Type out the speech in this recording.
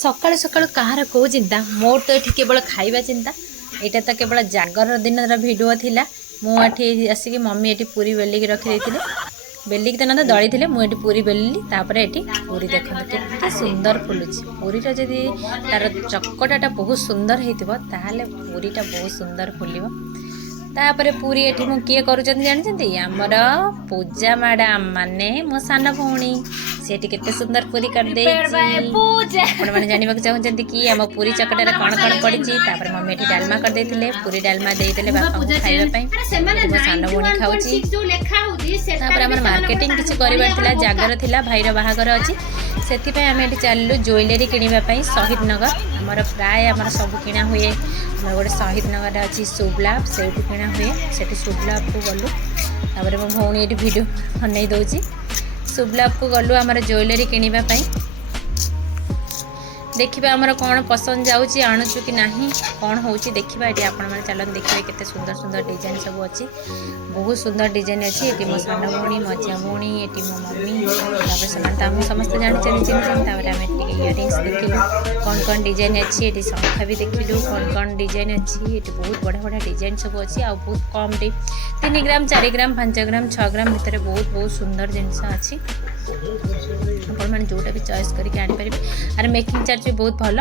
सकाळु सकाळु कहार को चिंता मोर तो ये केवल खाइबा चिंता यहाँ तो केवल जागर दिन भिडियो थिला मुझे आसिक मम्मी ये पूरी बेलिक रखी बेलिक तो ना तो दली थे मुझे पूरी बेलिली ये पूरी देखते केते सुंदर फुलुची पूरी जदि तार चकटाटा बहुत सुंदर होता पूरीटा बहुत सुंदर फुल तापर पूरी ये किए कर जानते आमर पूजा मैडम माने मो सान भौणी से केते सुंदर पूरी कर दे मैंने जानवा चाहते कि आम पूरी चकटार कौन कौन पड़ी मम्मी ये डालमा कर देते पूरी डालमा देते बापा को खाइबा मो सान भौणी खाऊँ आम मार्केटिंग किसी कर जागर थिला भाईर बाहागर अच्छी से आम ये चलू ज्वेलरी किणापी शहीद नगर आमर प्राय आम सब किणा हुए आम गोटे शहीद नगर अच्छी शुभलाभ से किणा हुए से शुभलाभ को गलु तापर मो भौणी ये वीडियो बन दौची शुभलाभ को गलु आमर ज्वेलरी किणापी देखिए आमर कौन पसंद जाऊँगी आणुचु कि नहीं कौन हो देखा ये आपण चलन देखिए केते सुंदर सुंदर डिजाइन सब अच्छी बहुत सुंदर डिजाइन अच्छी ये मो सान भौणी मझिया भौणी ये मो मम्मी समस्त जानी आम इयरिंग्स देखिलु कौन कौन डिजाइन अच्छी ये शंखा भी देखिलु कौन कौन डिजाइन अच्छी ये बहुत बढ़िया बढ़िया डिजाइन सब अच्छी आ बहुत कम 3 ग्राम 4 ग्राम 5 ग्राम 6 ग्राम भितर बहुत बहुत सुंदर जिनस अच्छी आपण मैंने जोटा भी चॉइस करके आनी पारे आर मेकिंग चार्ज भी बहुत भल